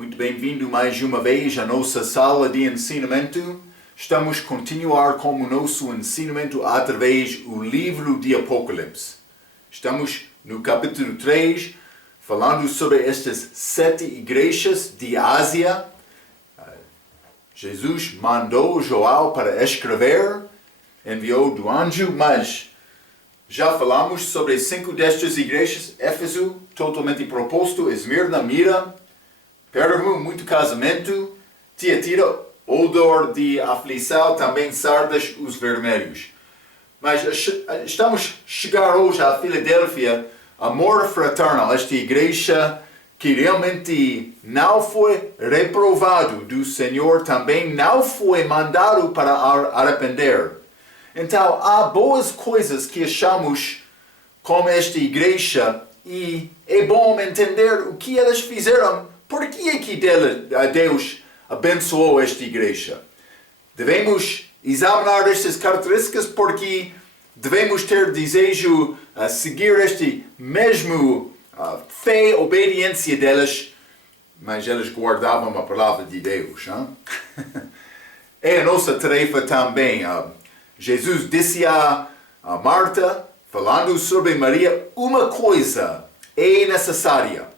Muito bem-vindo mais uma vez à nossa sala de ensinamento. Estamos a continuar com o nosso ensinamento através do livro de Apocalipse. Estamos no capítulo 3, falando sobre estas 7 igrejas de Ásia. Jesus mandou João para escrever, enviou do anjo, mas já falamos sobre 5 destas igrejas: Éfeso, totalmente proposto; Esmirna, Mira; Pérgamo, muito casamento; Tiatira, odor de aflição; também Sardas, os vermelhos. Mas estamos a chegar hoje a Filadélfia, amor fraternal, esta igreja que realmente não foi reprovado do Senhor, também não foi mandado para arrepender. Então, há boas coisas que achamos com esta igreja e é bom entender o que elas fizeram. Por que é que Deus abençoou esta igreja? Devemos examinar estas características porque devemos ter desejo a seguir este mesmo fé e obediência delas, mas elas guardavam a palavra de Deus. É a nossa tarefa também. Jesus disse a Marta, falando sobre Maria, uma coisa é necessária.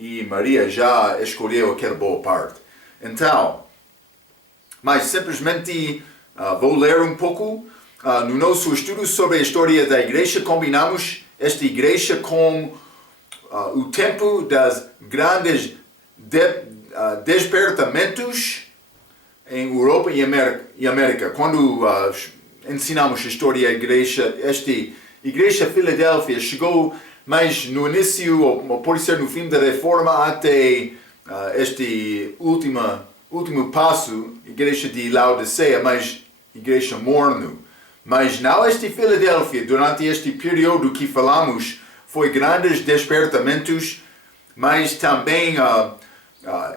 E Maria já escolheu aquela boa parte. Então, mas simplesmente vou ler um pouco. No nosso estudo sobre a história da igreja, combinamos esta igreja com o tempo das grandes despertamentos em Europa e América. Quando ensinamos a história da igreja, esta igreja Filadélfia chegou mais no início, ou pode ser no fim da Reforma, até este último passo, igreja de Laodiceia, mas igreja morno. Mas não esta Filadélfia, durante este período que falamos, foi grandes despertamentos, mas também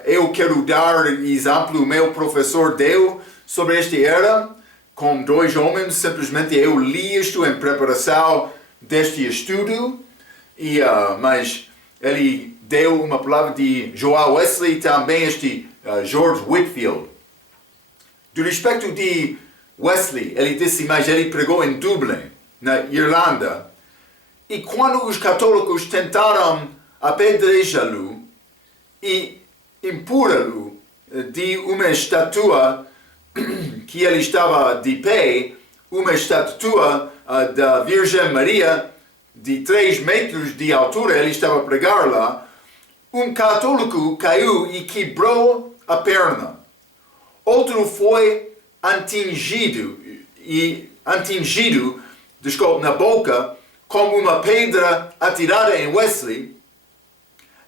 eu quero dar exemplo, o meu professor deu sobre esta era, com 2 homens. Simplesmente eu li isto em preparação deste estudo, mas ele deu uma palavra de Joel Wesley, também este George Whitefield. Do respeito de Wesley, ele disse, mas ele pregou em Dublin, na Irlanda, e quando os católicos tentaram apedrejá-lo e impor-lo de uma estátua que ele estava de pé, uma estátua da Virgem Maria de 3 metros de altura, ele estava a pregar lá, um católico caiu e quebrou a perna. Outro foi atingido na boca com uma pedra atirada em Wesley,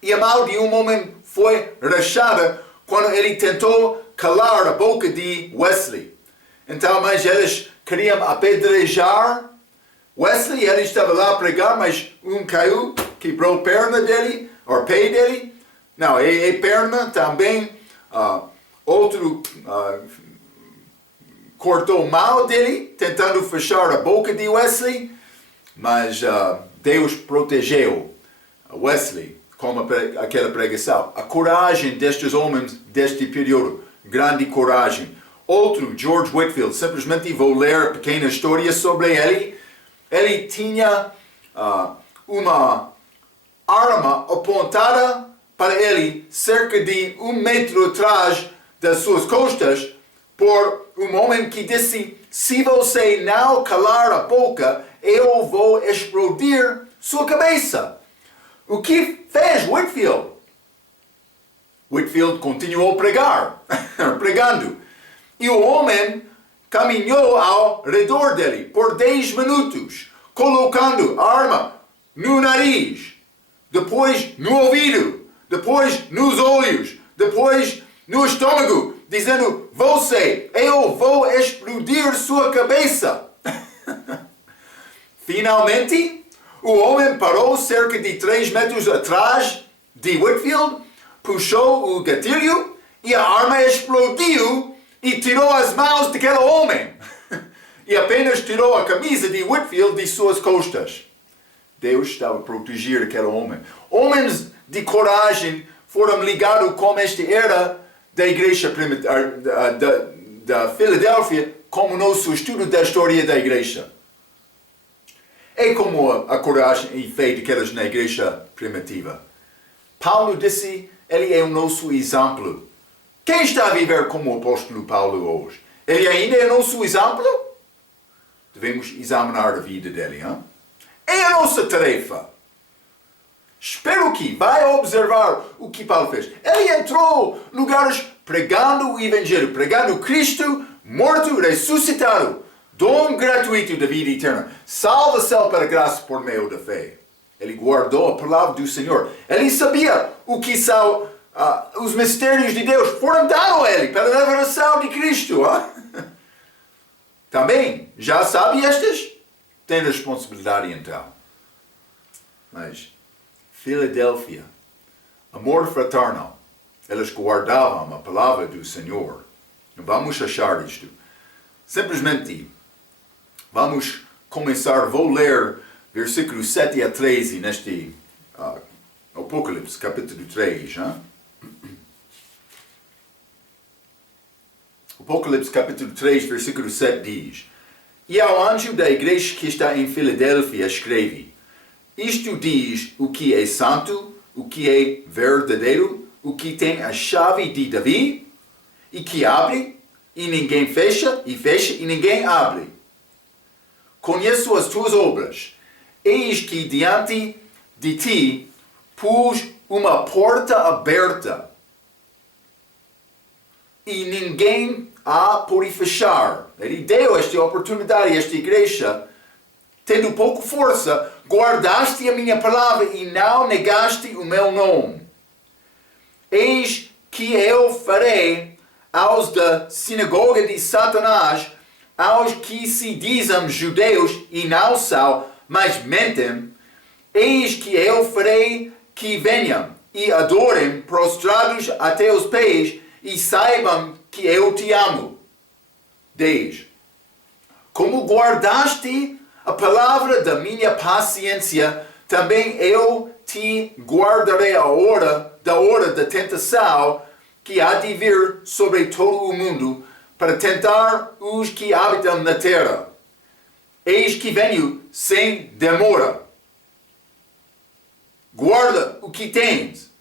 e a mão de um homem foi rachada quando ele tentou calar a boca de Wesley. Então, mas eles queriam apedrejar Wesley. Ele estava lá a pregar, mas um caiu, quebrou a perna dele, ou o pé dele. Não, é perna também. Outro cortou a mão dele, tentando fechar a boca de Wesley. Mas Deus protegeu Wesley com aquela pregação. A coragem destes homens deste período, grande coragem. Outro, George Whitefield, simplesmente vou ler a pequena história sobre ele. Ele tinha uma arma apontada para ele cerca de 1 metro atrás das suas costas, por um homem que disse: se você não calar a boca, eu vou explodir sua cabeça. O que fez Whitefield? Whitefield continuou a pregar, pregando. E o homem caminhou ao redor dele por 10 minutos, colocando a arma no nariz, depois no ouvido, depois nos olhos, depois no estômago, dizendo: eu vou explodir sua cabeça. Finalmente, o homem parou cerca de 3 metros atrás de Whitefield, puxou o gatilho e a arma explodiu e tirou as mãos daquele homem. E apenas tirou a camisa de Whitefield de suas costas. Deus estava a proteger aquele homem. Homens de coragem foram ligados com esta era da igreja da Filadélfia, como nosso estudo da história da igreja. É como a coragem e fé daquelas na igreja primitiva. Paulo disse, ele é o nosso exemplo. Quem está a viver como o apóstolo Paulo hoje? Ele ainda é o nosso exemplo? Devemos examinar a vida dele, hein? É a nossa tarefa. Espero que vai observar o que Paulo fez. Ele entrou em lugares pregando o Evangelho, pregando Cristo, morto, ressuscitado, dom gratuito da vida eterna, salvação para a graça por meio da fé. Ele guardou a palavra do Senhor. Ele sabia o que são os mistérios de Deus. Foram dados a ele pela revelação de Cristo. Também, já sabe estas? Tem responsabilidade então. Mas, Filadélfia, amor fraterno, elas guardavam a palavra do Senhor. Não vamos achar isto. Simplesmente, vamos começar, vou ler versículos 7 a 13 neste Apocalipse, capítulo 3. Hein? Apocalipse, capítulo 3, versículo 7 diz: E ao anjo da igreja que está em Filadélfia escreve: Isto diz o que é santo, o que é verdadeiro, o que tem a chave de Davi, e que abre, e ninguém fecha, e ninguém abre. Conheço as tuas obras. Eis que diante de ti pus uma porta aberta, e ninguém há por fechar. Ele deu esta oportunidade a esta igreja, tendo pouco força, guardaste a minha palavra e não negaste o meu nome. Eis que eu farei aos da sinagoga de Satanás, aos que se dizem judeus e não são, mas mentem, eis que eu farei que venham e adorem prostrados até os pés e saibam que eu te amo. 10. Como guardaste a palavra da minha paciência, também eu te guardarei da hora da tentação que há de vir sobre todo o mundo, para tentar os que habitam na terra. Eis que venho sem demora. Guarda o que tens,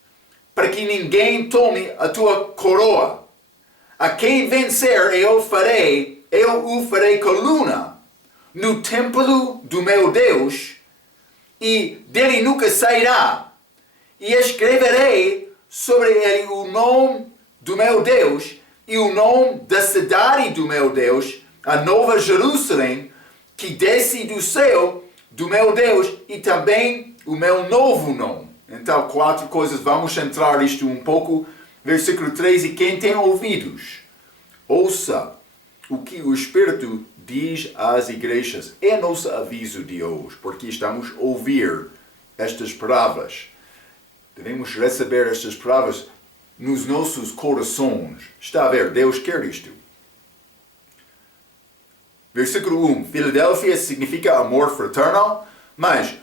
para que ninguém tome a tua coroa. A quem vencer eu o farei coluna no templo do meu Deus, e dele nunca sairá. E escreverei sobre ele o nome do meu Deus, e o nome da cidade do meu Deus, a Nova Jerusalém, que desce do céu do meu Deus, e também o meu novo nome. Então, 4 coisas, vamos entrar isto um pouco. Versículo 13, quem tem ouvidos, ouça o que o Espírito diz às igrejas. É nosso aviso de hoje, porque estamos a ouvir estas palavras. Devemos receber estas palavras nos nossos corações. Está a ver, Deus quer isto. Versículo 1. Filadélfia significa amor fraterno, mas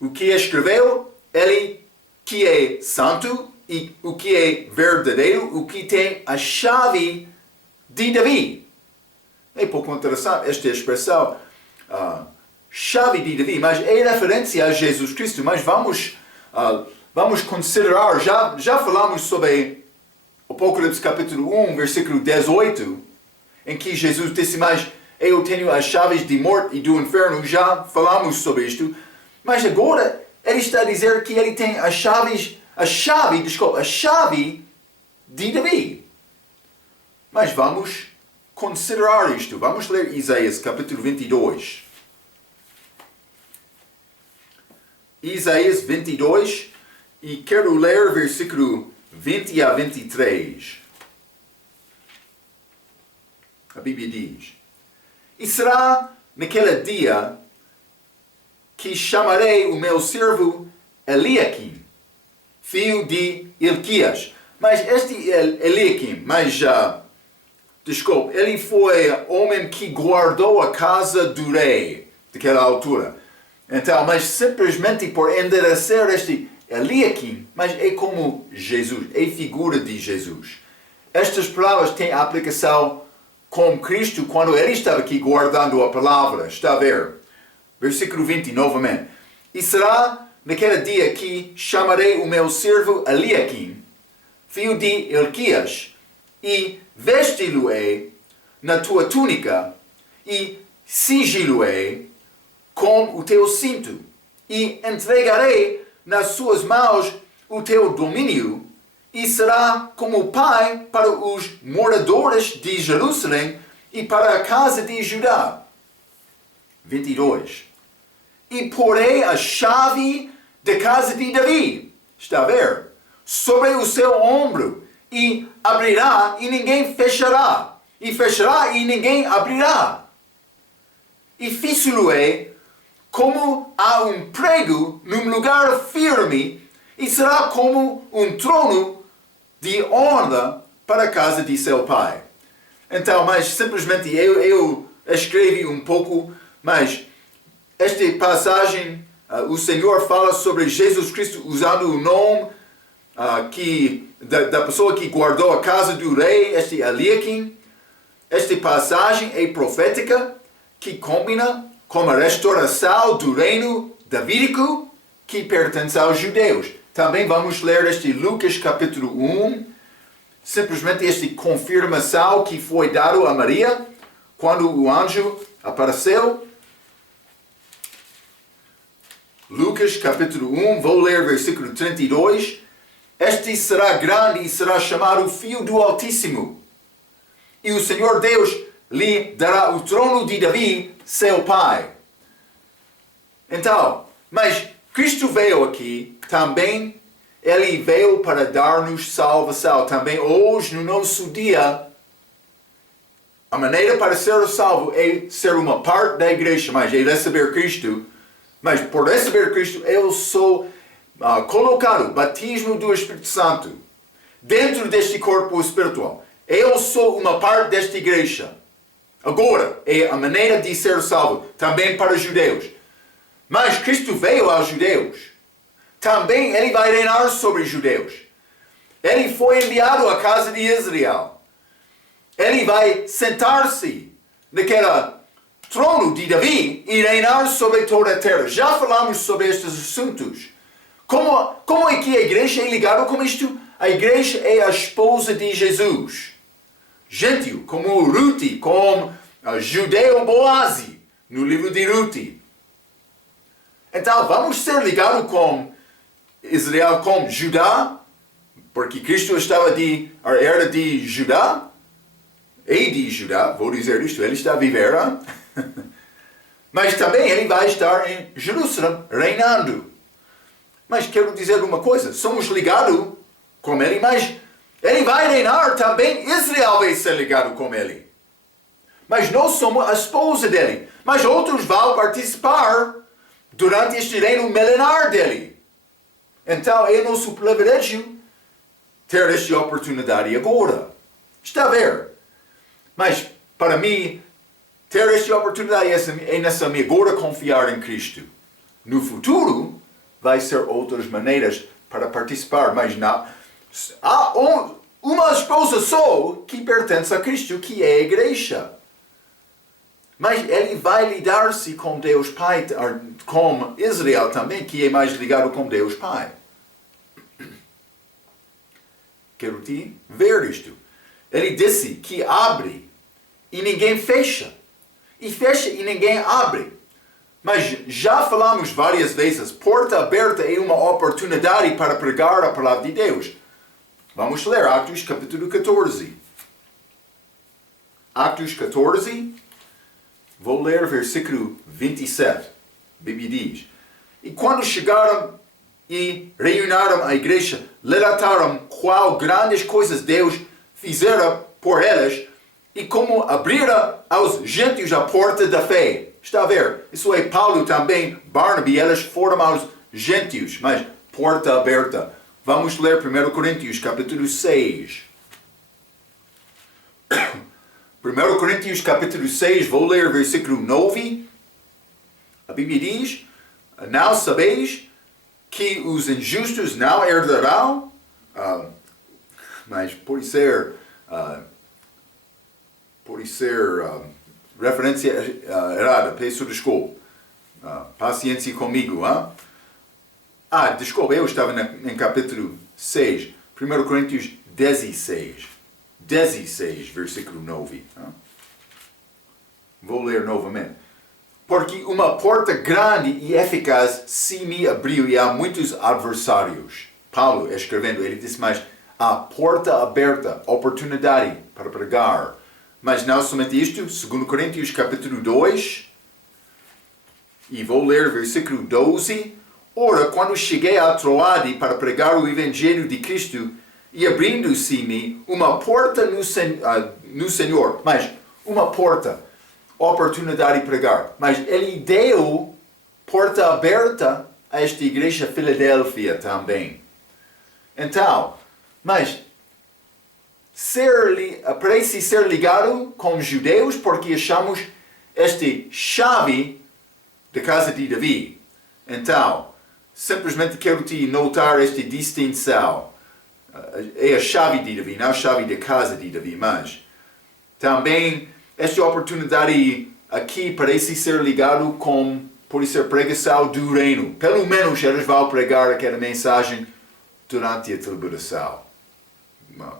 o que escreveu, ele que é santo e o que é verdadeiro, o que tem a chave de Davi. É pouco interessante esta expressão, chave de Davi, mas é referência a Jesus Cristo. Mas vamos considerar, já falamos sobre Apocalipse capítulo 1, versículo 18, em que Jesus disse, mas eu tenho as chaves de morte e do inferno. Já falamos sobre isto, mas agora ele está a dizer que ele tem a chave de Davi. Mas vamos considerar isto. Vamos ler Isaías capítulo 22. Isaías 22, e quero ler versículo 20 a 23. A Bíblia diz: E será naquele dia que chamarei o meu servo Eliaquim, filho de Hilquias. Mas este Eliaquim, desculpe, ele foi homem que guardou a casa do rei daquela altura. Então, mas simplesmente por enderecer Eliakim, mas é como Jesus, é figura de Jesus. Estas palavras têm aplicação com Cristo quando ele estava aqui guardando a palavra. Está a ver? Versículo 20, novamente. E será naquele dia que chamarei o meu servo Eliakim, filho de Elquias, e vesti-lo-ei na tua túnica, e cingi-lo-ei com o teu cinto, e entregarei nas suas mãos o teu domínio, e será como pai para os moradores de Jerusalém e para a casa de Judá. 22. E porei a chave da casa de Davi, está a ver, sobre o seu ombro, e abrirá e ninguém fechará, e fechará e ninguém abrirá. E fiço-lo-ei como há um prego num lugar firme, e será como um trono de honra para a casa de seu pai. Então, mas simplesmente eu escrevi um pouco, mas esta passagem, o Senhor fala sobre Jesus Cristo usando o nome da pessoa que guardou a casa do rei, este Eliakim. Esta passagem é profética, que combina com a restauração do reino davídico que pertence aos judeus. Também vamos ler este Lucas capítulo 1, simplesmente esta confirmação que foi dada a Maria quando o anjo apareceu. Lucas capítulo 1, vou ler versículo 32. Este será grande e será chamado Filho do Altíssimo. E o Senhor Deus lhe dará o trono de Davi, seu pai. Então, mas Cristo veio aqui, também ele veio para dar-nos salvação. Também hoje, no nosso dia, a maneira para ser salvo é ser uma parte da igreja, mas é receber Cristo. Mas por receber Cristo, eu sou colocado, batismo do Espírito Santo, dentro deste corpo espiritual. Eu sou uma parte desta igreja. Agora, é a maneira de ser salvo, também para os judeus. Mas Cristo veio aos judeus. Também ele vai reinar sobre os judeus. Ele foi enviado à casa de Israel. Ele vai sentar-se naquele trono de Davi e reinar sobre toda a terra. Já falamos sobre estes assuntos. Como é que a igreja é ligada com isto? A igreja é a esposa de Jesus. Gentio, como Ruth, como judeu Boazi, no livro de Ruth. Então, vamos ser ligados com Israel, com Judá, porque Cristo era de Judá, e de Judá, vou dizer isto, ele está a viver, mas também ele vai estar em Jerusalém, reinando. Mas quero dizer uma coisa, somos ligados com ele, mas ele vai reinar também, Israel vai ser ligado com ele. Mas nós somos a esposa dele, mas outros vão participar durante este reino milenar dele. Então é nosso privilégio ter esta oportunidade agora. Está a ver? Mas para mim, ter esta oportunidade é nessa agora confiar em Cristo. No futuro, vai ser outras maneiras para participar, mas não. Há uma esposa só que pertence a Cristo, que é a igreja. Mas ele vai lidar-se com Deus Pai, com Israel também, que é mais ligado com Deus Pai. Quero te ver isto. Ele disse que abre e ninguém fecha. E fecha e ninguém abre. Mas já falamos várias vezes, porta aberta é uma oportunidade para pregar a palavra de Deus. Vamos ler Atos capítulo 14. Atos 14, vou ler versículo 27. A Bíblia diz: E quando chegaram e reuniram a igreja, relataram qual grandes coisas Deus fizera por elas e como abrira aos gentios a porta da fé. Está a ver? Isso é Paulo também, Barnaby, elas foram aos gentios, mas porta aberta. Vamos ler 1 Coríntios capítulo 6. 1 Coríntios capítulo 6, vou ler versículo 9. A Bíblia diz: Não sabeis que os injustos não herdarão, mas pode ser referência errada, peço desculpa. Paciência comigo. Desculpa, eu estava em capítulo 6, 1 Coríntios 16, versículo 9. Vou ler novamente. Porque uma porta grande e eficaz se me abriu e há muitos adversários. Paulo escrevendo, ele diz mais, a porta aberta, oportunidade para pregar. Mas não somente isto, 2 Coríntios capítulo 2, e vou ler versículo 12. Ora, quando cheguei a Troade para pregar o Evangelho de Cristo, e abrindo-se-me uma porta no Senhor, mas uma porta, oportunidade de pregar. Mas ele deu porta aberta a esta igreja Filadélfia também. Então, mas parece ser ligado com os judeus porque achamos esta chave da casa de Davi. Então, simplesmente quero te notar esta distinção. É a chave de Davi, não a chave da casa de Davi, mas também esta oportunidade aqui parece ser ligado com, pode ser pregação do reino. Pelo menos eles vão pregar aquela mensagem durante a tribulação.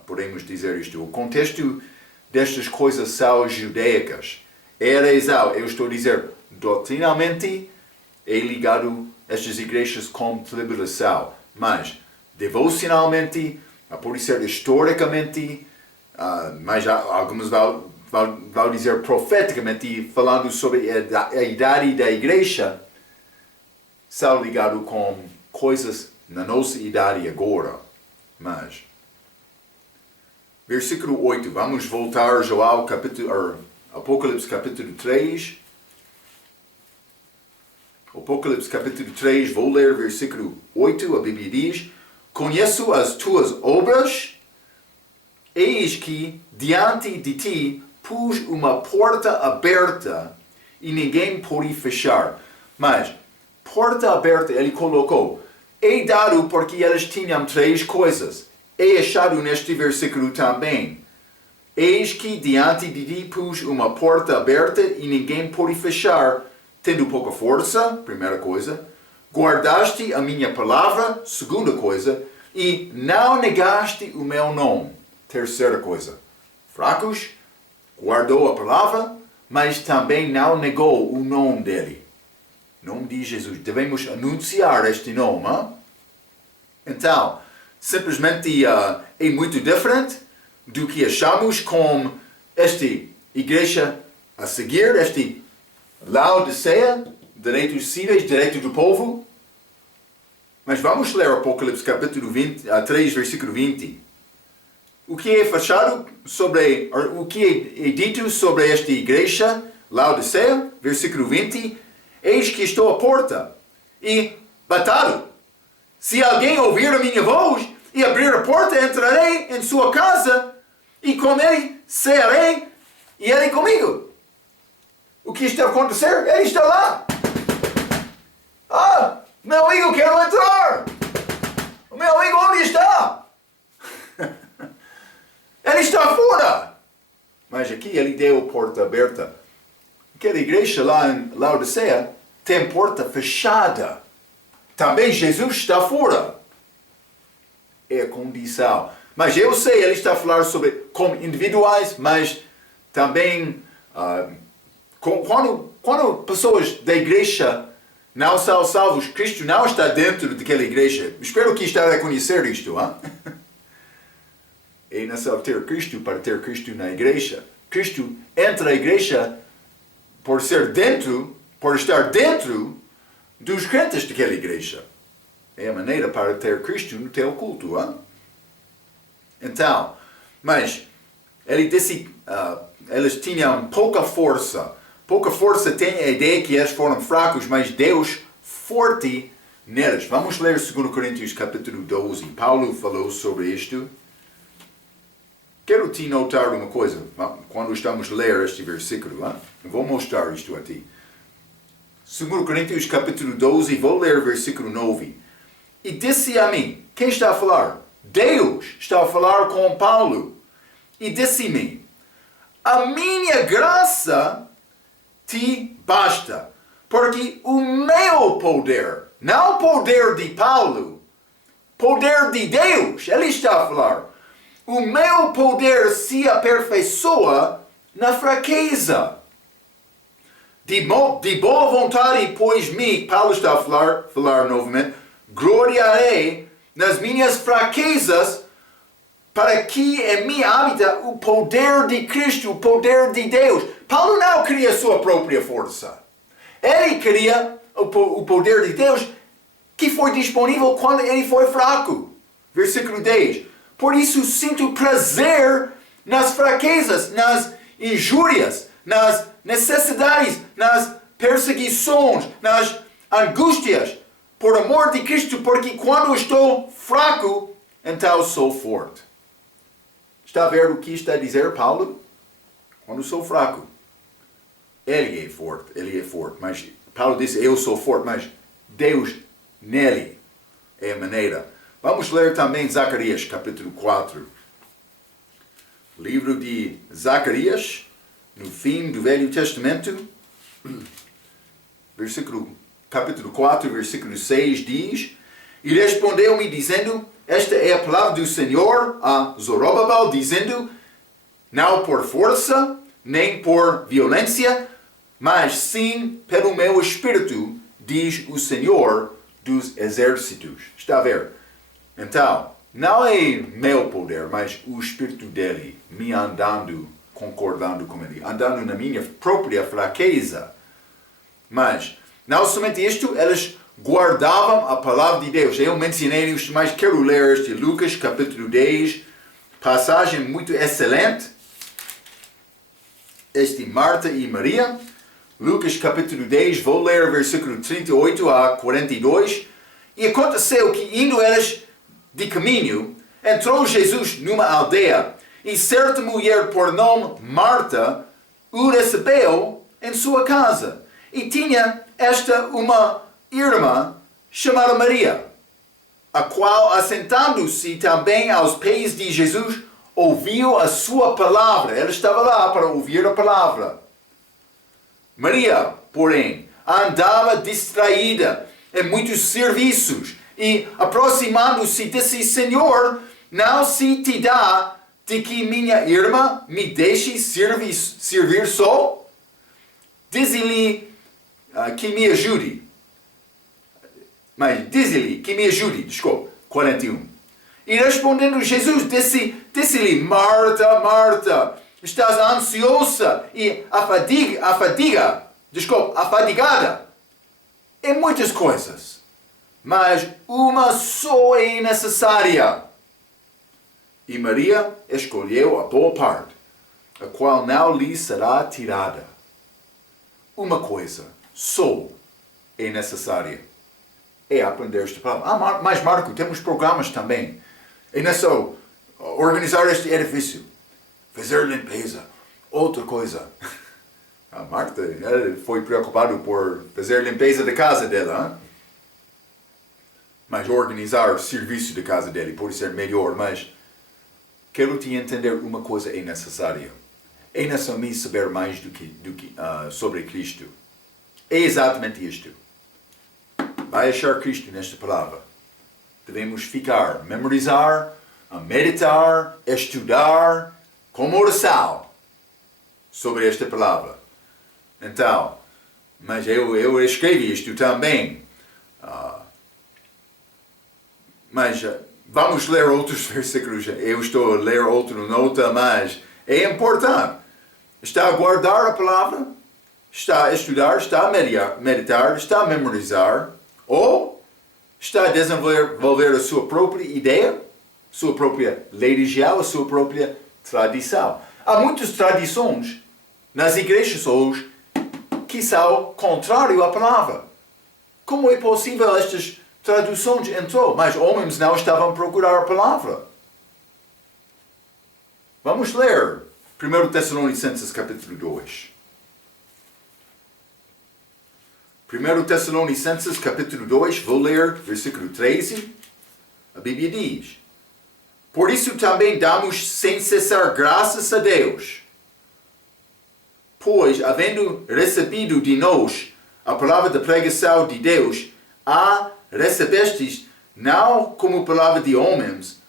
Podemos dizer isto. O contexto destas coisas são judaicas. Eu estou a dizer, doutrinalmente é ligado a estas igrejas com tribulação. Mas, devocionalmente, pode ser historicamente, mas alguns vão dizer profeticamente, falando sobre a idade da igreja, são ligados com coisas na nossa idade agora. Mas, versículo 8, vamos voltar a Apocalipse capítulo 3. Apocalipse capítulo 3, vou ler versículo 8, a Bíblia diz, conheço as tuas obras, eis que diante de ti pus uma porta aberta e ninguém pode fechar. Mas, porta aberta, ele colocou, é dado porque eles tinham três coisas. É achado neste versículo também. Eis que diante de ti pus uma porta aberta e ninguém pode fechar, tendo pouca força, primeira coisa, guardaste a minha palavra, segunda coisa, e não negaste o meu nome, terceira coisa. Fracos, guardou a palavra, mas também não negou o nome dele. Nome de Jesus. Devemos anunciar este nome. Então, simplesmente é muito diferente do que achamos com esta igreja a seguir, este Laodiceia, direitos cíveis, direito do povo. Mas vamos ler Apocalipse capítulo 3, versículo 20. O que é fechado sobre, o que é dito sobre esta igreja, Laodiceia, versículo 20, eis que estou à porta e bato. Se alguém ouvir a minha voz e abrir a porta, entrarei em sua casa e com ele cearei e ele comigo. O que está a acontecer? Ele está lá. Meu amigo, quero entrar. O meu amigo, onde está? Ele está fora. Mas aqui ele deu a porta aberta. Aquela igreja lá em Laodiceia tem porta fechada. Também Jesus está fora. É a condição. Mas eu sei, ele está a falar sobre como individuais, mas também quando pessoas da igreja não são salvos, Cristo não está dentro daquela igreja. Espero que está a reconhecer isto. É necessário ter Cristo para ter Cristo na igreja. Cristo entra na igreja por estar dentro dos crentes daquela igreja. É a maneira para ter Cristo no teu culto. Então, mas ele disse, eles tinham pouca força. Pouca força tem a ideia que eles foram fracos, mas Deus forte neles. Vamos ler 2 Coríntios capítulo 12. Paulo falou sobre isto. Quero te notar uma coisa, quando estamos a ler este versículo. Vou mostrar isto a ti. 2 Coríntios capítulo 12, vou ler versículo 9. e disse a mim, quem está a falar? Deus está a falar com Paulo. E disse-me, a minha graça te basta, porque o meu poder, não o poder de Paulo, poder de Deus, ele está a falar, o meu poder se aperfeiçoa na fraqueza. De boa vontade, pois Paulo está a falar novamente, gloriarei nas minhas fraquezas, para que em mim habita o poder de Cristo, o poder de Deus. Paulo não queria a sua própria força. Ele queria o poder de Deus que foi disponível quando ele foi fraco. Versículo 10. Por isso sinto prazer nas fraquezas, nas injúrias, nas necessidades, nas perseguições, nas angústias, por amor de Cristo, porque quando estou fraco, então sou forte. Está a ver o que está a dizer Paulo? Quando sou fraco, ele é forte, mas Paulo disse, eu sou forte, mas Deus nele é a maneira. Vamos ler também Zacarias, capítulo 4. Livro de Zacarias, no fim do Velho Testamento, capítulo 4, versículo 6 diz, e respondeu-me dizendo, esta é a palavra do Senhor a Zorobabel, dizendo, não por força, nem por violência, mas sim pelo meu Espírito, diz o Senhor dos Exércitos. Está a ver? Então, não é meu poder, mas o Espírito dele, me andando, concordando com ele, andando na minha própria fraqueza. Mas, não somente isto, eles guardavam a palavra de Deus. Eu mencionei isto, mas quero ler este Lucas, capítulo 10, passagem muito excelente. Este Marta e Maria. Lucas, capítulo 10, vou ler versículo 38 a 42. E aconteceu que, indo eles de caminho, entrou Jesus numa aldeia, e certa mulher por nome Marta o recebeu em sua casa. E tinha esta uma irmã chamada Maria, a qual, assentando-se também aos pés de Jesus, ouviu a sua palavra. Ela estava lá para ouvir a palavra. Maria, porém, andava distraída em muitos serviços e, aproximando-se, disse, Senhor, não se te dá de que minha irmã me deixe servir só? Dize-lhe que me ajude. Mas dize-lhe que me ajude, desculpe, 41. E respondendo Jesus, disse-lhe, Marta, Marta, estás ansiosa e afadigada em muitas coisas, mas uma só é necessária. E Maria escolheu a boa parte, a qual não lhe será tirada. Uma coisa só é necessária. É aprender esta palavra. Mas Marco, temos programas também. É não só organizar este edifício, fazer limpeza, outra coisa. A Marta foi preocupada por fazer limpeza da casa dela, hein? Mas organizar o serviço da casa dele pode ser melhor, mas quero te entender uma coisa é necessária. É necessário saber mais sobre Cristo. É exatamente isto. Vai achar Cristo nesta palavra. Devemos ficar, memorizar, meditar, estudar, como oração sobre esta palavra. Então, mas eu escrevi isto também. Mas vamos ler outros versículos. Eu estou a ler outra nota, mas é importante. Está a guardar a palavra, está a estudar, está a meditar, está a memorizar, ou está a desenvolver a sua própria ideia, sua própria religião, a sua própria tradição. Há muitas tradições nas igrejas hoje que são contrárias à palavra. Como é possível estas traduções entrou, mas homens não estavam a procurar a palavra? Vamos ler 1 Tessalonicenses capítulo 2. 1 Tessalonicenses capítulo 2, vou ler versículo 13. A Bíblia diz: por isso também damos sem cessar graças a Deus, pois, havendo recebido de nós a palavra da pregação de Deus, a recebestes não como palavra de homens,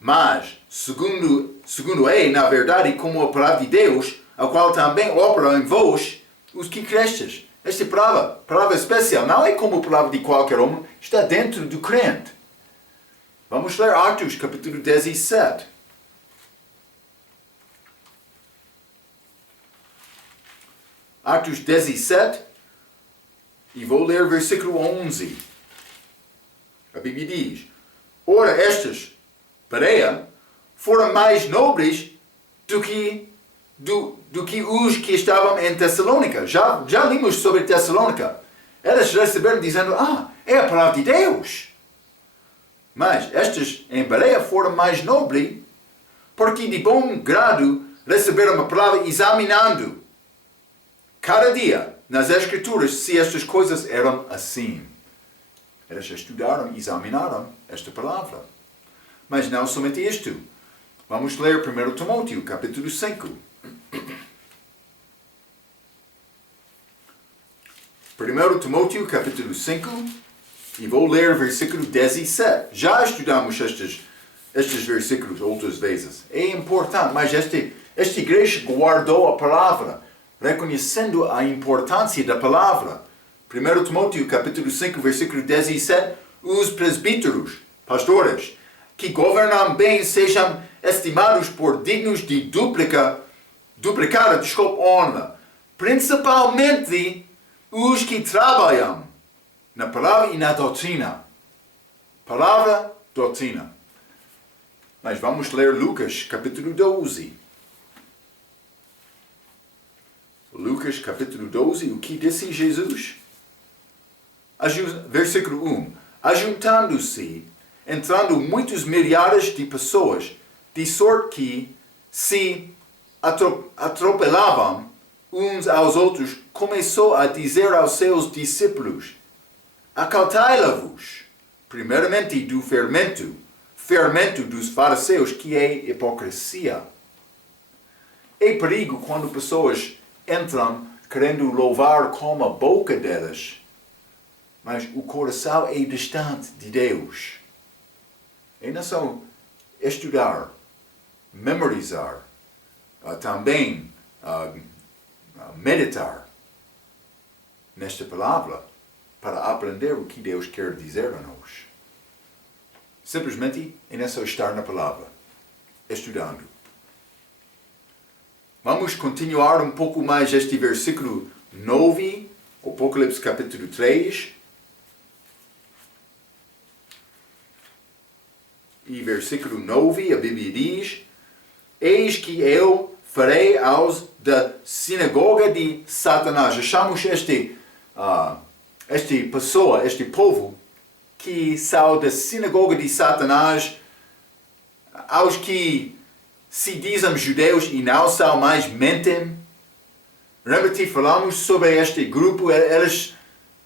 mas segundo é, na verdade, como a palavra de Deus, a qual também opera em vós, os que crestes. Esta palavra especial, não é como a palavra de qualquer homem, está dentro do crente. Vamos ler Atos, capítulo 17. Atos 17, e vou ler versículo 11. A Bíblia diz: ora, estes, Bereia, foram mais nobres do que os que estavam em Tessalônica. Já lemos sobre Tessalônica. Eles receberam dizendo: é a palavra de Deus. Mas estes em Bereia foram mais nobres, porque de bom grado receberam a palavra examinando cada dia nas Escrituras se estas coisas eram assim. Eles estudaram e examinaram esta palavra. Mas não somente isto. Vamos ler 1 Timóteo, capítulo 5. 1 Timóteo, capítulo 5. E vou ler versículo 17. Já estudamos estes versículos outras vezes. É importante, mas esta igreja guardou a palavra, reconhecendo a importância da palavra. 1 Timóteo, capítulo 5, versículo 17. Os presbíteros, pastores, que governam bem, sejam estimados por dignos de duplicada honra. Principalmente os que trabalham na palavra e na doutrina. Palavra, doutrina. Mas vamos ler Lucas, capítulo 12. Lucas, capítulo 12, o que disse Jesus? Versículo 1. Ajuntando-se, entrando muitos milhares de pessoas, de sorte que se atropelavam uns aos outros, começou a dizer aos seus discípulos: acautai-la-vos, primeiramente do fermento dos fariseus, que é hipocrisia. É perigo quando pessoas entram querendo louvar com a boca delas, mas o coração é distante de Deus. É não só estudar, memorizar, também meditar nesta palavra, para aprender o que Deus quer dizer a nós. Simplesmente é só estar na palavra, estudando. Vamos continuar um pouco mais este versículo 9, Apocalipse capítulo 3. E versículo 9, a Bíblia diz: eis que eu farei aos da sinagoga de Satanás. Achamos este povo que são da sinagoga de Satanás, aos que se dizem judeus e não são, mas mentem. Lembra-te, falamos sobre este grupo. Eles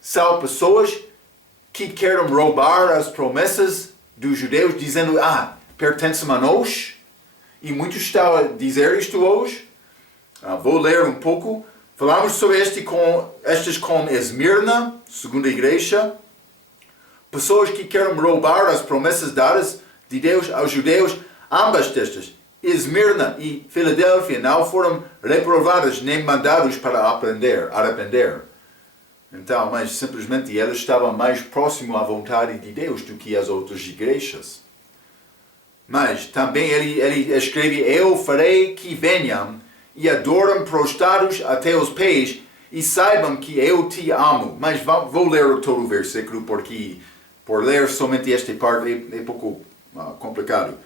são pessoas que querem roubar as promessas dos judeus, dizendo: pertencem a nós. E muitos estão a dizer isto hoje. Vou ler um pouco. Falamos sobre estes com Esmirna, segunda igreja. Pessoas que querem roubar as promessas dadas de Deus aos judeus. Ambas destas, Esmirna e Filadélfia, não foram reprovadas nem mandados para arrepender. Então, mas simplesmente eles estavam mais próximos à vontade de Deus do que as outras igrejas. Mas também ele escreve: eu farei que venham e adoram prostrados até os pés e saibam que eu te amo. Mas vou ler todo o versículo, porque por ler somente esta parte é pouco complicado.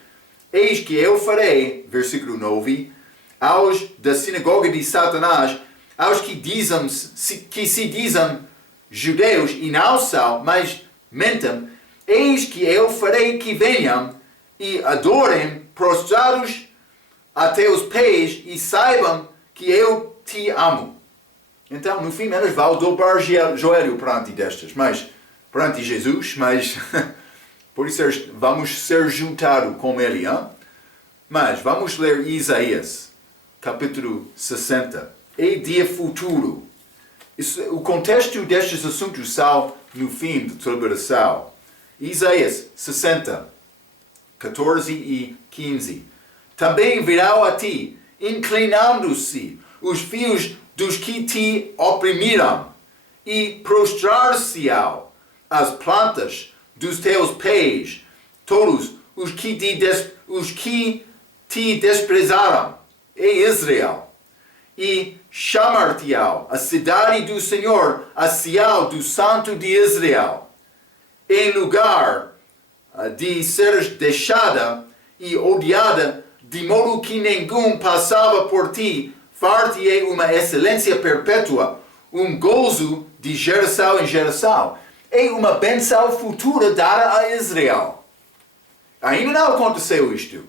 Eis que eu farei, versículo 9, aos da sinagoga de Satanás, aos que se dizem judeus e não são, mas mentem, eis que eu farei que venham e adorem prostrados até os pés e saibam que eu te amo. Então, no fim, eles vão dobrar joelho perante Jesus, mas por isso vamos ser juntados com ele. Hein? Mas vamos ler Isaías, capítulo 60. É dia futuro. O contexto destes assuntos são no fim da tribulação. Isaías 60, 14 e 15. Também virão a ti, inclinando-se os filhos dos que te oprimiram, e prostrar-se-ão as plantas dos teus pés, todos os que te desprezaram, Israel, e chamar-te-ão a cidade do Senhor, a Sião do Santo de Israel, em lugar de seres deixada e odiada, de modo que nenhum passava por ti, far-te-ei uma excelência perpétua, um gozo de geração em geração. É uma bênção futura dada a Israel. Ainda não aconteceu isto.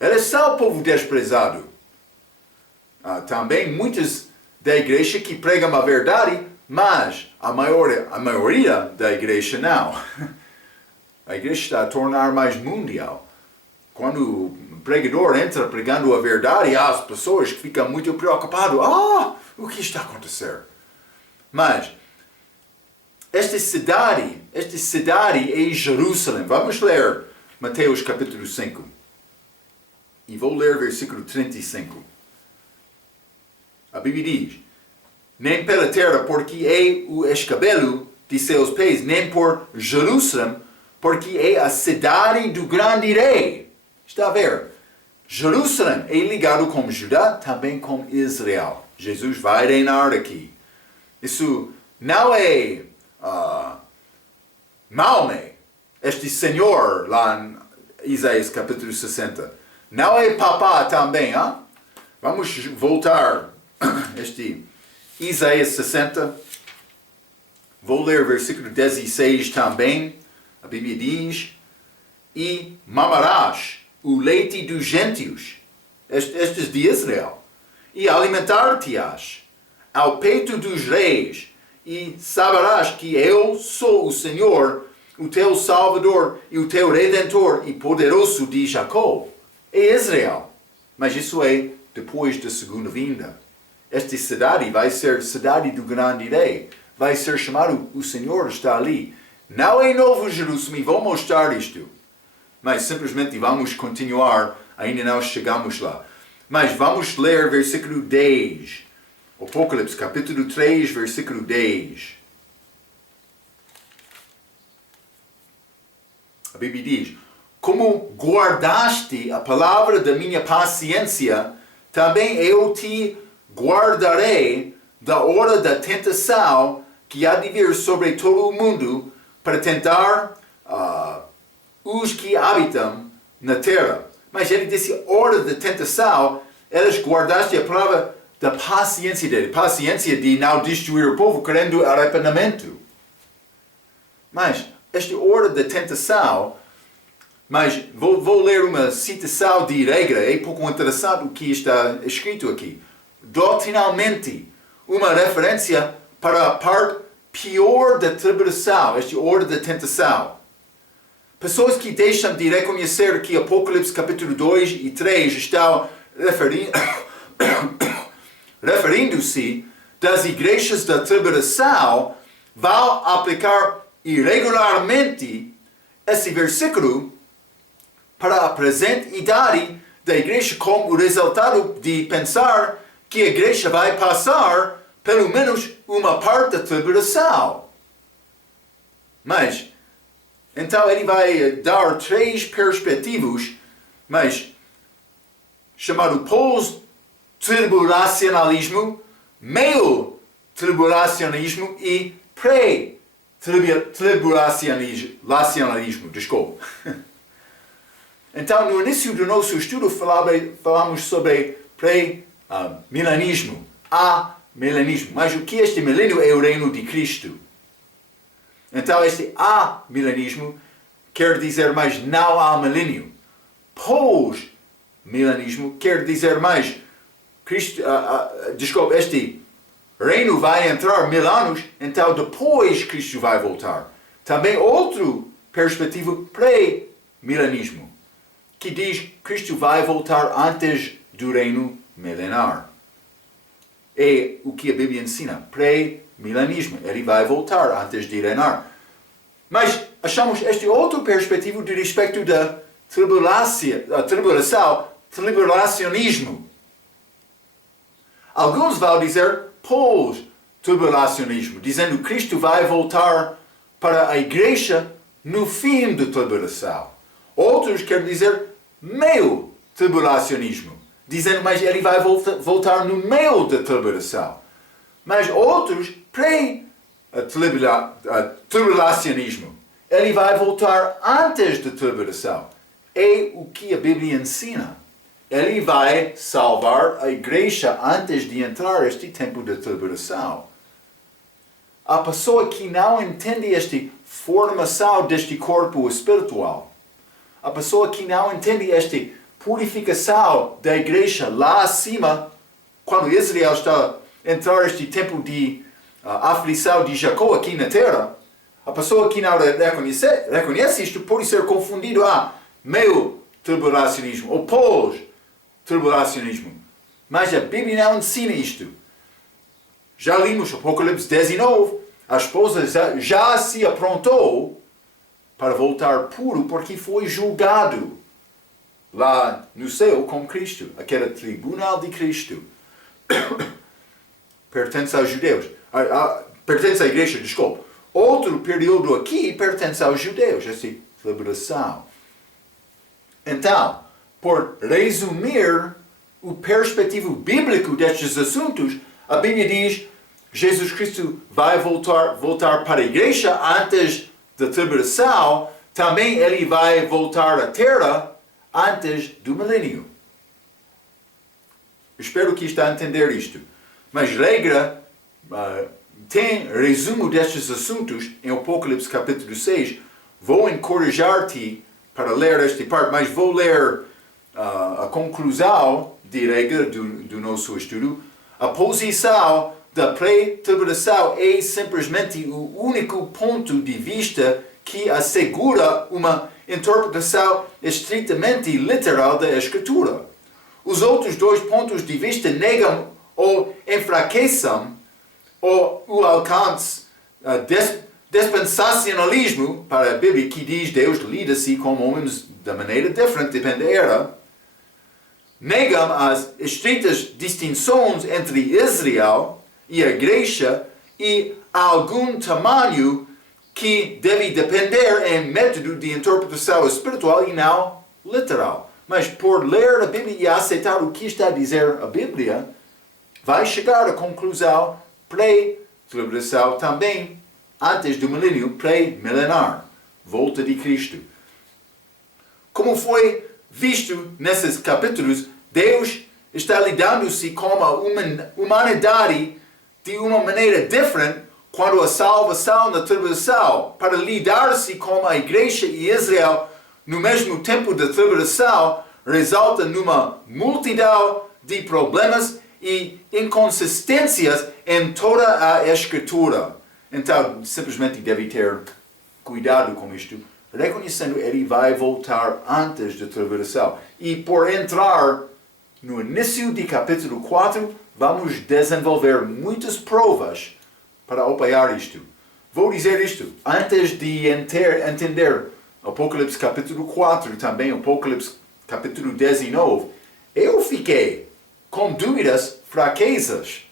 Eles são o povo desprezado. Também muitos da igreja que pregam a verdade, mas a maioria da igreja não. A igreja está a tornar mais mundial. Quando o pregador entra pregando a verdade, as pessoas ficam muito preocupadas. O que está a acontecer? Mas esta cidade é Jerusalém. Vamos ler Mateus capítulo 5. E vou ler versículo 35. A Bíblia diz: nem pela terra, porque é o escabelo de seus pés, nem por Jerusalém, porque é a cidade do grande rei. Está a ver? Jerusalém é ligado com Judá, também com Israel. Jesus vai reinar aqui. Isso não é Maomé, este senhor lá em Isaías capítulo 60. Não é papá também, hein? Vamos voltar este Isaías 60. Vou ler versículo 16 também. A Bíblia diz: e mamarás o leite dos gentios, estes de Israel, e alimentar-te-ás ao peito dos reis, e saberás que eu sou o Senhor, o teu Salvador e o teu Redentor e poderoso de Jacó. É Israel. Mas isso é depois da segunda vinda. Esta cidade vai ser cidade do grande rei. Vai ser chamado o Senhor está ali. Não é Novo Jerusalém, vou mostrar isto. Mas simplesmente vamos continuar, ainda não chegamos lá. Mas vamos ler versículo 10. Apocalipse, capítulo 3, versículo 10. A Bíblia diz: como guardaste a palavra da minha paciência, também eu te guardarei da hora da tentação que há de vir sobre todo o mundo para tentar os que habitam na terra. Mas ele disse, hora da tentação, eles guardaste a palavra da paciência dele. Paciência de não destruir o povo, querendo arrependimento. Mas, esta hora da tentação, mas vou ler uma citação de regra, é pouco interessante o que está escrito aqui. Doutrinalmente, uma referência para a parte pior da tribulação, esta hora da tentação. Pessoas que deixam de reconhecer que Apocalipse capítulo 2 e 3 estão referindo-se das igrejas da tribulação, vão aplicar irregularmente esse versículo para a presente idade da igreja como resultado de pensar que a igreja vai passar pelo menos uma parte da tribulação. Mas, então ele vai dar 3 perspectivas, mas chamado pós-tribulacionalismo, meio-tribulacionismo e pré-tribulacionismo. Desculpa. Então, no início do nosso estudo, falamos sobre pré-milenismo, amilenismo. Mas o que este milênio é o reino de Cristo. Então, este amilenismo quer dizer mais não há milênio. Pós-milenismo quer dizer mais este reino vai entrar 1000 anos, então depois Cristo vai voltar. Também outra perspectiva pré-milenismo, que diz que Cristo vai voltar antes do reino milenar. É o que a Bíblia ensina, pré-milenismo. Ele vai voltar antes de reinar. Mas achamos esta outra perspectiva de respeito da tribulacionismo. Alguns vão dizer pós-tribulacionismo, dizendo que Cristo vai voltar para a igreja no fim da tribulação. Outros querem dizer meio tribulacionismo, dizendo mas ele vai voltar no meio da tribulação. Mas outros pré-tribulacionismo, ele vai voltar antes da tribulação. É o que a Bíblia ensina. Ele vai salvar a igreja antes de entrar este tempo de tribulação. A pessoa que não entende esta formação deste corpo espiritual, a pessoa que não entende esta purificação da igreja lá acima, quando Israel está a entrar este tempo de aflição de Jacó aqui na terra, a pessoa que não reconhece isto pode ser confundido a meio tribulacionismo ou pós-tribulacionismo. Mas a Bíblia não ensina isto. Já lemos Apocalipse 19, a esposa já se aprontou para voltar puro porque foi julgado lá no céu com Cristo, aquele tribunal de Cristo. Pertence aos judeus, pertence à igreja, desculpa. Outro período aqui pertence aos judeus, essa celebração. Então, por resumir o perspectivo bíblico destes assuntos, a Bíblia diz Jesus Cristo vai voltar para a igreja antes da tribulação, também ele vai voltar à terra antes do milênio. Espero que está a entender isto. Mas regra, tem resumo destes assuntos em Apocalipse capítulo 6. Vou encorajar-te para ler esta parte, mas vou ler a conclusão de regra do nosso estudo. A posição da pré-tribulação é simplesmente o único ponto de vista que assegura uma interpretação estritamente literal da Escritura. Os outros dois pontos de vista negam ou enfraquecem o alcance dispensacionalismo para a Bíblia, que diz Deus lida-se com homens de maneira diferente, depende da era. Negam as estritas distinções entre Israel e a igreja e algum tamanho que deve depender em método de interpretação espiritual e não literal. Mas por ler a Bíblia e aceitar o que está a dizer a Bíblia, vai chegar à conclusão pré-tribulação também antes do milênio pré-milenar, volta de Cristo. Como foi visto nesses capítulos, Deus está lidando-se com a humanidade de uma maneira diferente quando a salvação da tribulação, para lidar-se com a igreja e Israel no mesmo tempo da tribulação, resulta numa multidão de problemas e inconsistências em toda a Escritura. Então, simplesmente deve ter cuidado com isto, reconhecendo que ele vai voltar antes da tribulação. E por entrar no início de capítulo 4, vamos desenvolver muitas provas para apoiar isto. Vou dizer isto, antes de entender Apocalipse capítulo 4, também Apocalipse capítulo 19, eu fiquei com dúvidas, fraquezas,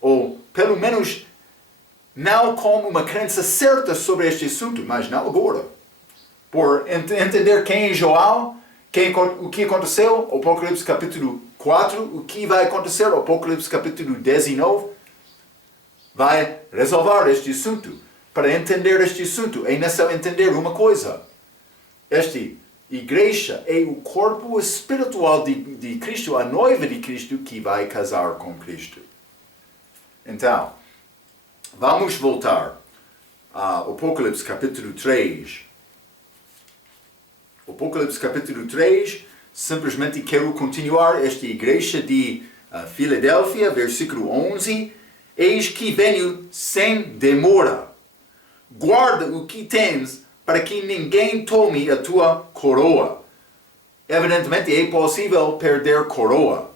ou pelo menos não com uma crença certa sobre este assunto, mas não agora. Por entender quem é João, o que aconteceu, Apocalipse capítulo 4, o que vai acontecer, Apocalipse capítulo 19, vai resolver este assunto. Para entender este assunto, é necessário entender uma coisa. Esta igreja é o corpo espiritual de Cristo, a noiva de Cristo, que vai casar com Cristo. Então, vamos voltar a Apocalipse capítulo 3. Apocalipse capítulo 3, simplesmente quero continuar esta igreja de Filadélfia, versículo 11. eis que venho sem demora. Guarda o que tens, para que ninguém tome a tua coroa. Evidentemente é possível perder coroa.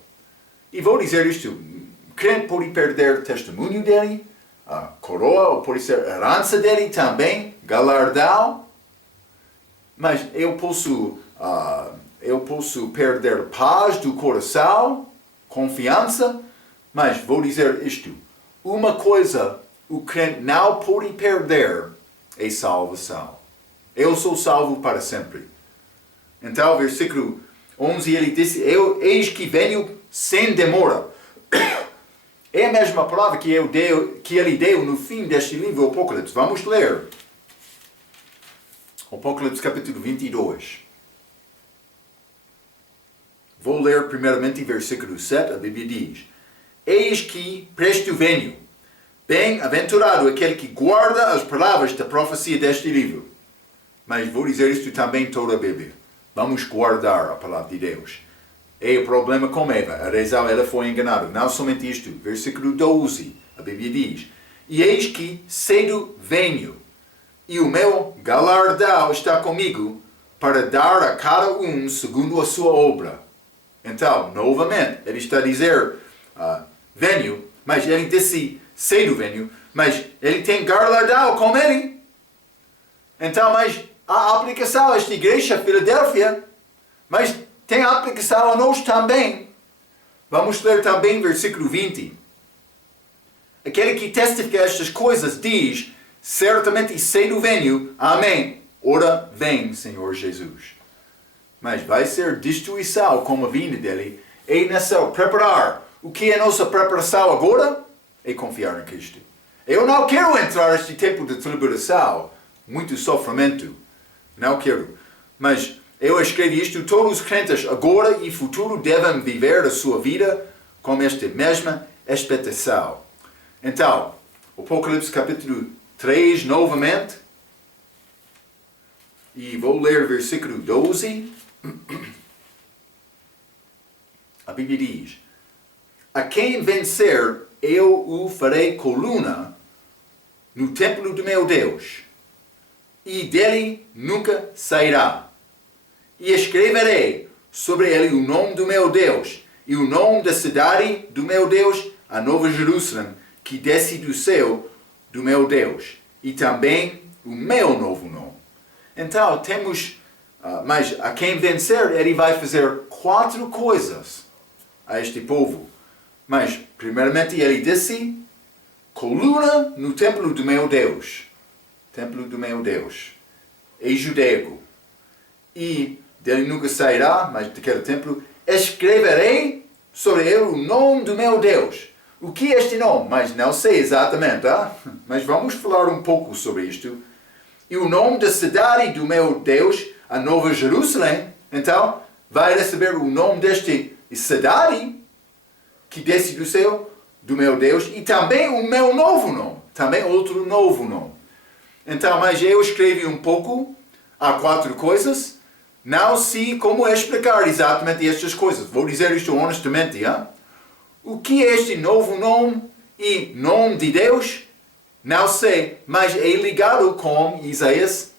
E vou dizer isto, o crente pode perder testemunho dele, a coroa, ou pode ser herança dele também, galardão. Mas eu posso perder paz do coração, confiança, mas vou dizer isto. Uma coisa o crente não pode perder é salvação. Eu sou salvo para sempre. Então, versículo 11, ele disse, eis que venho sem demora. É a mesma palavra que ele deu no fim deste livro, Apocalipse. Vamos ler. Apocalipse capítulo 22. Vou ler primeiramente versículo 7, a Bíblia diz, eis que presto venho. Bem-aventurado aquele que guarda as palavras da profecia deste livro. Mas vou dizer isto também em toda a Bíblia. Vamos guardar a palavra de Deus. É o problema com Eva. A razão, ela foi enganada. Não somente isto. Versículo 12. A Bíblia diz, e eis que cedo venho, e o meu galardão está comigo, para dar a cada um segundo a sua obra. Então, novamente, ele está a dizer, venho, mas ele disse, cedo venho, mas ele tem galardão com ele. Então, mas há aplicação a esta igreja, Filadélfia, mas tem aplicação a nós também. Vamos ler também versículo 20. Aquele que testifica estas coisas diz, certamente cedo venho, amém. Ora vem, Senhor Jesus. Mas vai ser destruição com a vinda dele. É necessário preparar. O que é a nossa preparação agora? É confiar em Cristo. Eu não quero entrar neste tempo de tribulação, muito sofrimento. Não quero. Mas eu escrevi isto, todos os crentes agora e futuro devem viver a sua vida com esta mesma expectação. Então, Apocalipse capítulo 3 novamente. E vou ler versículo 12. A Bíblia diz, a quem vencer, eu o farei coluna no templo do meu Deus, e dele nunca sairá. E escreverei sobre ele o nome do meu Deus, e o nome da cidade do meu Deus, a Nova Jerusalém, que desce do céu do meu Deus, e também o meu novo nome. Então, temos, mas a quem vencer, ele vai fazer 4 coisas a este povo. Mas, primeiramente, ele disse, coluna no templo do meu Deus. Templo do meu Deus. É judaico. E dele nunca sairá, mas daquele templo, escreverei sobre ele o nome do meu Deus. O que é este nome? Mas não sei exatamente, mas vamos falar um pouco sobre isto. E o nome da cidade do meu Deus, a Nova Jerusalém, então, vai receber o nome desta cidade que desce do céu do meu Deus, e também o meu novo nome, também outro novo nome. Então, mas eu escrevi um pouco, há 4 coisas, não sei como explicar exatamente estas coisas. Vou dizer isto honestamente, O que é este novo nome e nome de Deus? Não sei, mas é ligado com Isaías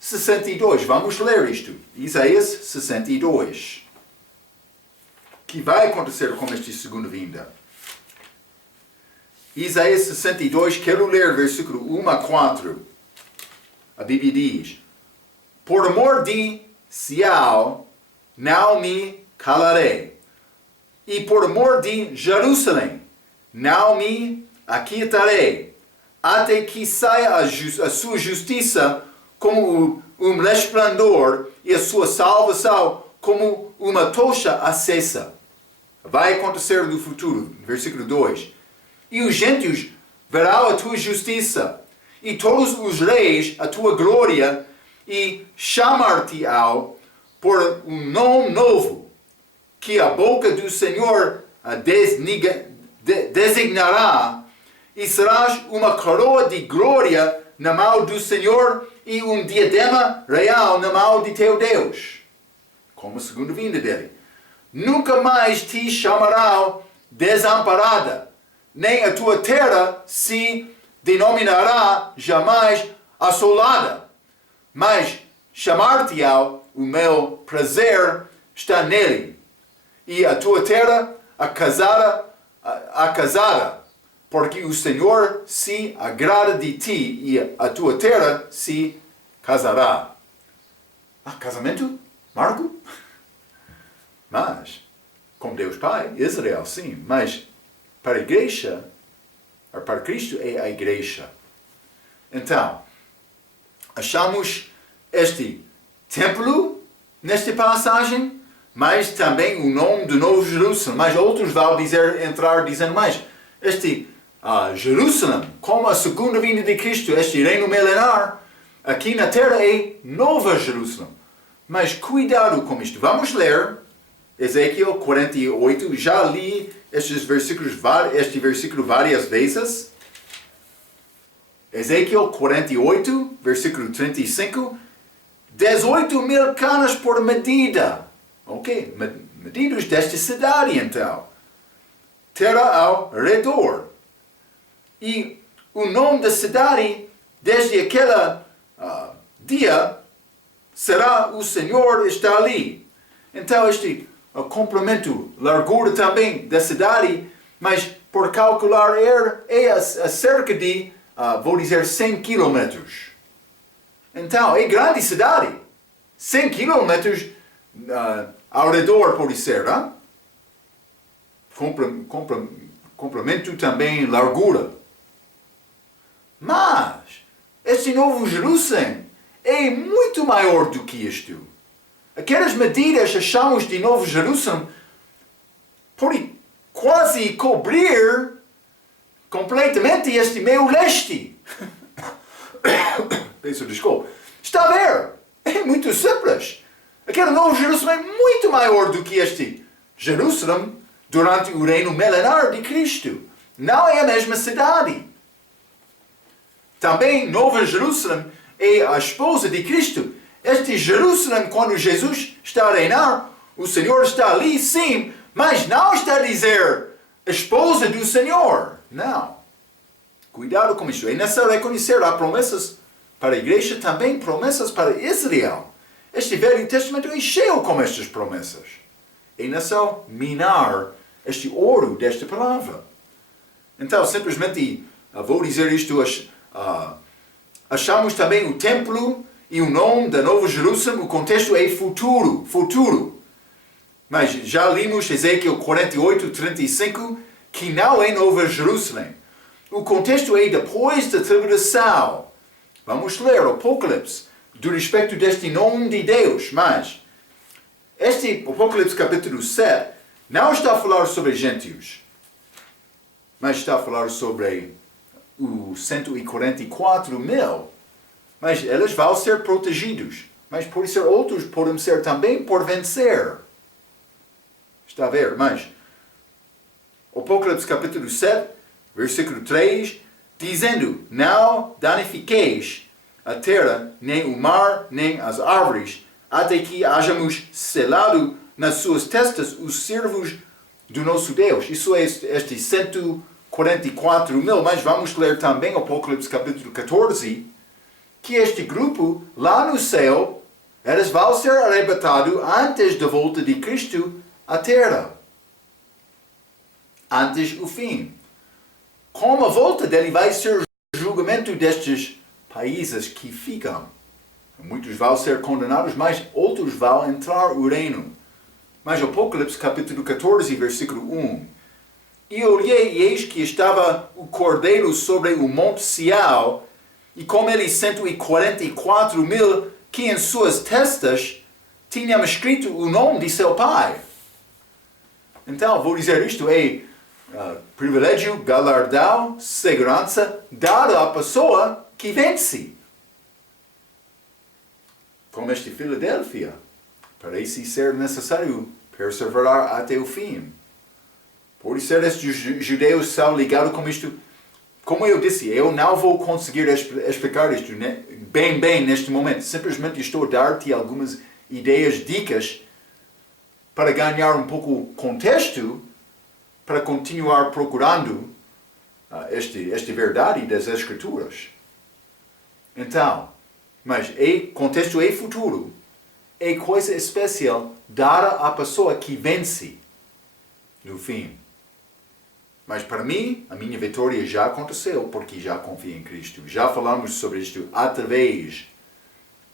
62. Vamos ler isto. Isaías 62. Que vai acontecer com esta segunda vinda. Isaías 62, quero ler versículo 1 a 4. A Bíblia diz, por amor de Sião, não me calarei. E por amor de Jerusalém, não me aquietarei, até que saia a sua justiça como um resplendor e a sua salvação como uma tocha acesa. Vai acontecer no futuro, versículo 2. E os gentios verão a tua justiça, e todos os reis a tua glória, e chamar-te-ão por um nome novo, que a boca do Senhor designará, e serás uma coroa de glória na mão do Senhor e um diadema real na mão de teu Deus. Como a segunda vinda dele. Nunca mais te chamarão desamparada, nem a tua terra se denominará jamais assolada, mas chamar-te-á o meu prazer está nele, e a tua terra acasada, porque o Senhor se agrada de ti e a tua terra se casará. Casamento? Marco? Mas, como Deus Pai, Israel sim, mas para a igreja, para Cristo é a igreja. Então, achamos este templo nesta passagem, mas também o nome do Novo Jerusalém. Mas outros vão entrar dizendo, mas este Jerusalém, como a segunda vinda de Cristo, este reino milenar, aqui na terra é Nova Jerusalém. Mas cuidado com isto. Vamos ler Ezequiel 48. Já li este versículo várias vezes. Ezequiel 48, versículo 35. 18.000 canas por medida. Ok, medidas desta cidade então. Terra ao redor. E o nome da cidade, desde aquele dia, será o Senhor está ali. Então este complemento, largura também da cidade, mas por calcular é a cerca de, vou dizer, 100 quilômetros. Então, é grande cidade. 100 quilômetros ao redor pode ser, não? Complemento também largura. Mas, este Novo Jerusalém é muito maior do que isto. Aquelas medidas achamos de Novo Jerusalém podem quase cobrir completamente este meio leste. Peço desculpa. Está a ver? É muito simples. Aquele Novo Jerusalém é muito maior do que este Jerusalém durante o reino milenar de Cristo. Não é a mesma cidade. Também Nova Jerusalém é a esposa de Cristo. Este Jerusalém, quando Jesus está a reinar, o Senhor está ali, sim, mas não está a dizer esposa do Senhor. Não. Cuidado com isso. É necessário reconhecer, há promessas para a igreja, também promessas para Israel. Este Velho Testamento é cheio com estas promessas. É necessário minar este ouro desta palavra. Então, simplesmente, vou dizer isto, achamos também o templo e o nome da Nova Jerusalém, o contexto é futuro. Mas já limos Ezequiel 48, 35, que não é Nova Jerusalém. O contexto é depois da tribulação. Vamos ler o Apocalipse, do respeito deste nome de Deus, mas este Apocalipse capítulo 7 não está a falar sobre gentios, mas está a falar sobre os 144.000. Mas eles vão ser protegidos. Mas por ser outros podem ser também por vencer. Está a ver? Mas Apocalipse capítulo 7, versículo 3, dizendo, não danifiqueis a terra, nem o mar, nem as árvores, até que hajamos selado nas suas testas os servos do nosso Deus. Isso é este 144.000, mas vamos ler também Apocalipse capítulo 14, que este grupo, lá no céu, eles vão ser arrebatados antes da volta de Cristo à terra. Antes do fim. Com a volta dele vai ser o julgamento destes países que ficam. Muitos vão ser condenados, mas outros vão entrar no reino. Mas Apocalipse capítulo 14, versículo 1. E olhei, e eis que estava o Cordeiro sobre o monte Sião, e com ele 144.000, que em suas testas tinham escrito o nome de seu Pai. Então, vou dizer isto, é privilégio, galardão, segurança, dado à pessoa que vence. Como este Filadélfia, parece ser necessário perseverar até o fim. Por ser estes judeus são ligados com isto. Como eu disse, eu não vou conseguir explicar isto bem neste momento. Simplesmente estou a dar-te algumas ideias, dicas, para ganhar um pouco contexto, para continuar procurando esta verdade das Escrituras. Então, mas contexto é futuro, é coisa especial dada à pessoa que vence no fim. Mas para mim, a minha vitória já aconteceu, porque já confio em Cristo. Já falamos sobre isto através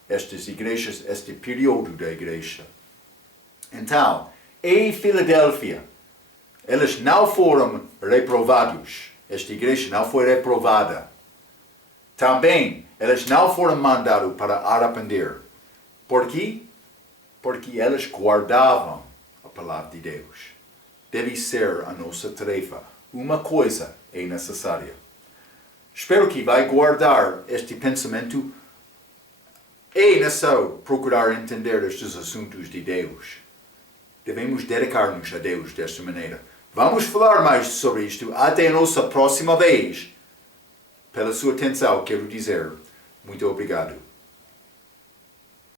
destas igrejas, este período da igreja. Então, em Filadélfia, eles não foram reprovados. Esta igreja não foi reprovada. Também, eles não foram mandados para arrepender. Por quê? Porque eles guardavam a palavra de Deus. Deve ser a nossa tarefa. Uma coisa é necessária. Espero que vai guardar este pensamento. É necessário procurar entender estes assuntos de Deus. Devemos dedicar-nos a Deus desta maneira. Vamos falar mais sobre isto até a nossa próxima vez. Pela sua atenção, quero dizer muito obrigado.